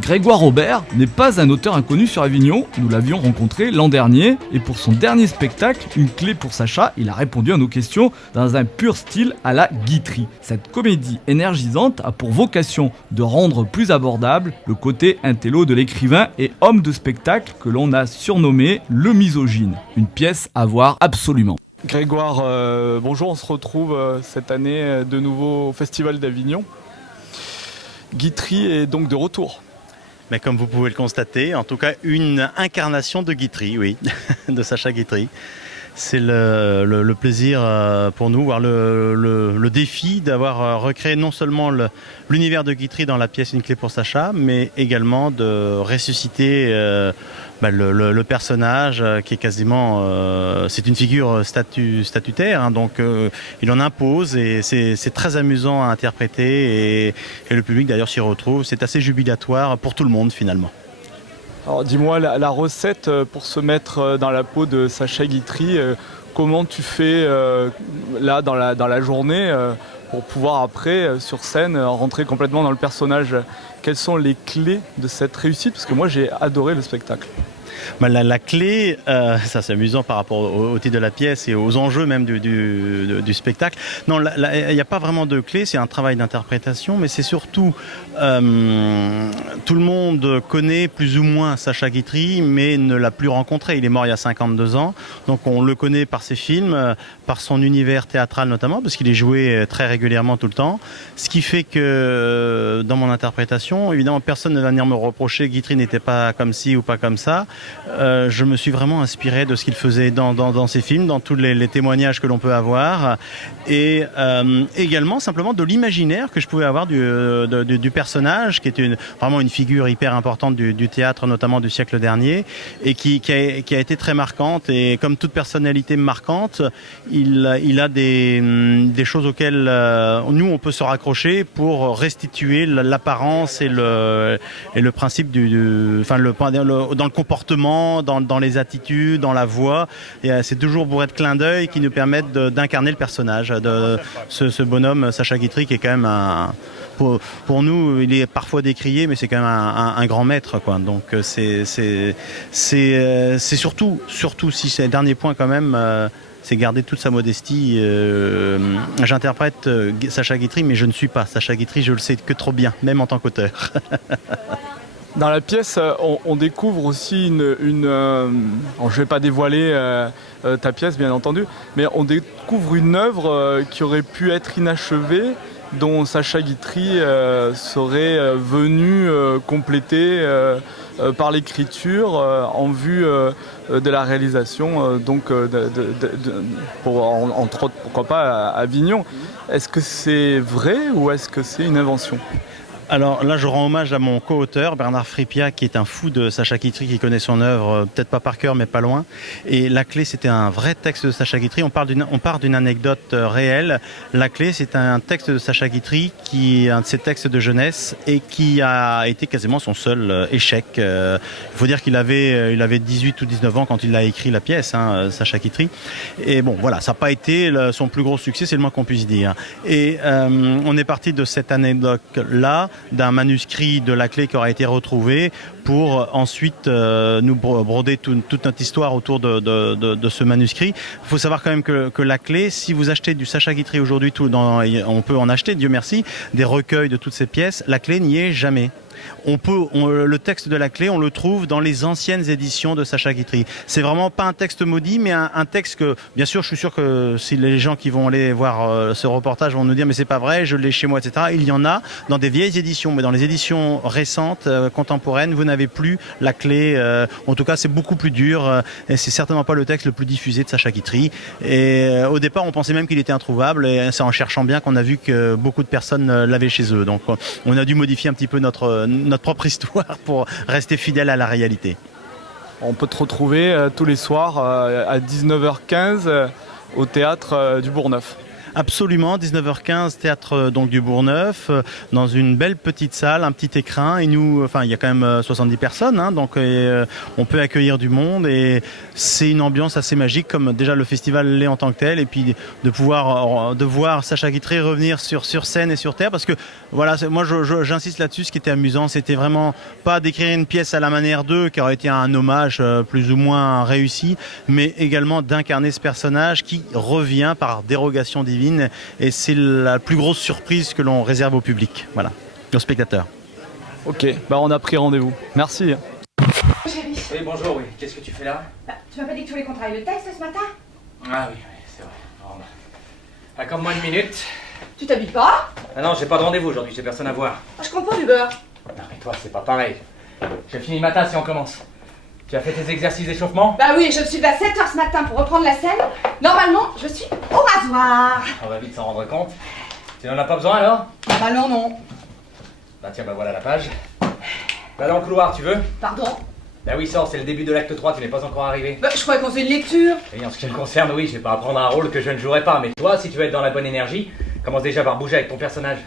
Grégoire Robert n'est pas un auteur inconnu sur Avignon, nous l'avions rencontré l'an dernier, et pour son dernier spectacle, Une clé pour Sacha, il a répondu à nos questions dans un pur style à la Guitry. Cette comédie énergisante a pour vocation de rendre plus abordable le côté intello de l'écrivain et homme de spectacle que l'on a surnommé le misogyne. Une pièce à voir absolument. Grégoire, bonjour, on se retrouve cette année de nouveau au Festival d'Avignon. Guitry est donc de retour. Mais comme vous pouvez le constater, en tout cas une incarnation de Guitry, oui, de Sacha Guitry. C'est le plaisir pour nous, voire le défi d'avoir recréé non seulement l'univers de Guitry dans la pièce Une clé pour Sacha, mais également de ressusciter le personnage qui est quasiment... c'est une figure statutaire, hein, donc il en impose et c'est très amusant à interpréter et le public d'ailleurs s'y retrouve. C'est assez jubilatoire pour tout le monde finalement. Alors dis-moi, la recette pour se mettre dans la peau de Sacha Guitry, comment tu fais là dans la journée pour pouvoir après, sur scène, rentrer complètement dans le personnage? Quelles sont les clés de cette réussite? Parce que moi j'ai adoré le spectacle. La clé, ça c'est amusant par rapport au titre de la pièce et aux enjeux même du spectacle. Non, il n'y a pas vraiment de clé, c'est un travail d'interprétation, mais c'est surtout tout le monde connaît plus ou moins Sacha Guitry, mais ne l'a plus rencontré. Il est mort il y a 52 ans, donc on le connaît par ses films, par son univers théâtral notamment, parce qu'il est joué très régulièrement tout le temps. Ce qui fait que dans mon interprétation, évidemment, personne ne va venir me reprocher Guitry n'était pas comme ci ou pas comme ça. Je me suis vraiment inspiré de ce qu'il faisait dans ses films, dans tous les témoignages que l'on peut avoir, et également simplement de l'imaginaire que je pouvais avoir du personnage, qui est vraiment une figure hyper importante du théâtre, notamment du siècle dernier, et qui a été très marquante. Et comme toute personnalité marquante, il a des choses auxquelles nous on peut se raccrocher pour restituer l'apparence et le principe dans le comportement, dans les attitudes, dans la voix. Et c'est toujours bourré de clins d'œil qui nous permettent d'incarner le personnage de ce bonhomme Sacha Guitry, qui est quand même pour nous, il est parfois décrié, mais c'est quand même un grand maître, quoi. Donc c'est surtout si c'est le dernier point quand même. C'est garder toute sa modestie. J'interprète Sacha Guitry, mais je ne suis pas Sacha Guitry, je le sais que trop bien, même en tant qu'auteur. Dans la pièce, on découvre aussi alors je ne vais pas dévoiler ta pièce, bien entendu, mais on découvre une œuvre qui aurait pu être inachevée, dont Sacha Guitry serait venu compléter par l'écriture en vue de la réalisation, entre autres, pourquoi pas, à Avignon. Est-ce que c'est vrai ou est-ce que c'est une invention ? Alors là, je rends hommage à mon co-auteur, Bernard Fripia, qui est un fou de Sacha Guitry, qui connaît son œuvre, peut-être pas par cœur, mais pas loin. Et La clé, c'était un vrai texte de Sacha Guitry. On part d'une anecdote réelle. La clé, c'est un texte de Sacha Guitry, qui est un de ses textes de jeunesse et qui a été quasiment son seul échec. Il faut dire qu'il avait 18 ou 19 ans quand il a écrit la pièce, hein, Sacha Guitry. Et bon, voilà, ça n'a pas été son plus gros succès, c'est le moins qu'on puisse dire. Et on est parti de cette anecdote-là, d'un manuscrit de La clé qui aura été retrouvé pour ensuite nous broder toute notre histoire autour de ce manuscrit. Il faut savoir quand même que La clé, si vous achetez du Sacha Guitry aujourd'hui, on peut en acheter, Dieu merci, des recueils de toutes ces pièces, La clé n'y est jamais. Le texte de La clé, on le trouve dans les anciennes éditions de Sacha Guitry. C'est vraiment pas un texte maudit, mais un texte que, bien sûr, je suis sûr que si les gens qui vont aller voir ce reportage vont nous dire mais c'est pas vrai, je l'ai chez moi, etc. Il y en a dans des vieilles éditions, mais dans les éditions récentes, contemporaines, vous n'avez plus La clé. En tout cas, c'est beaucoup plus dur. Et c'est certainement pas le texte le plus diffusé de Sacha Guitry. Et au départ, on pensait même qu'il était introuvable. Et c'est en cherchant bien qu'on a vu que beaucoup de personnes l'avaient chez eux. Donc, on a dû modifier un petit peu notre propre histoire pour rester fidèle à la réalité. On peut te retrouver tous les soirs à 19h15 au théâtre du Bourgneuf. Absolument, 19h15, théâtre donc du Bourgneuf, dans une belle petite salle, un petit écrin. Et nous, enfin, il y a quand même 70 personnes, hein, donc on peut accueillir du monde et c'est une ambiance assez magique, comme déjà le festival l'est en tant que tel, et puis de voir Sacha Guitry revenir sur scène et sur terre, parce que voilà, moi j'insiste là-dessus. Ce qui était amusant, c'était vraiment pas d'écrire une pièce à la manière d'eux, qui aurait été un hommage plus ou moins réussi, mais également d'incarner ce personnage qui revient par dérogation divine. Et c'est la plus grosse surprise que l'on réserve au public, voilà, aux spectateurs. Ok, bah on a pris rendez-vous. Merci. Chérie, Oui, bonjour, oui. Qu'est-ce que tu fais là? tu m'as pas dit que tu voulais qu'on travaille le texte ce matin? Ah oui, c'est vrai. Bon, bah. Accorde-moi une minute. Tu t'habilles pas? Ah non, j'ai pas de rendez-vous aujourd'hui, j'ai personne à voir. Je comprends du beurre. Non mais toi, c'est pas pareil. J'ai fini ma tasse et on commence. Tu as fait tes exercices d'échauffement? Bah oui, je me suis levée à 7h ce matin pour reprendre la scène. Normalement, je suis au rasoir. On va vite s'en rendre compte. Tu n'en as pas besoin alors? Normalement, non. Bah tiens, bah voilà la page. Va dans le couloir, tu veux? Pardon? Bah oui, sors, c'est le début de l'acte 3, tu n'es pas encore arrivé. Bah, je croyais qu'on faisait une lecture. Et en ce qui me concerne, oui, je vais pas apprendre un rôle que je ne jouerai pas. Mais toi, si tu veux être dans la bonne énergie, commence déjà par bouger avec ton personnage.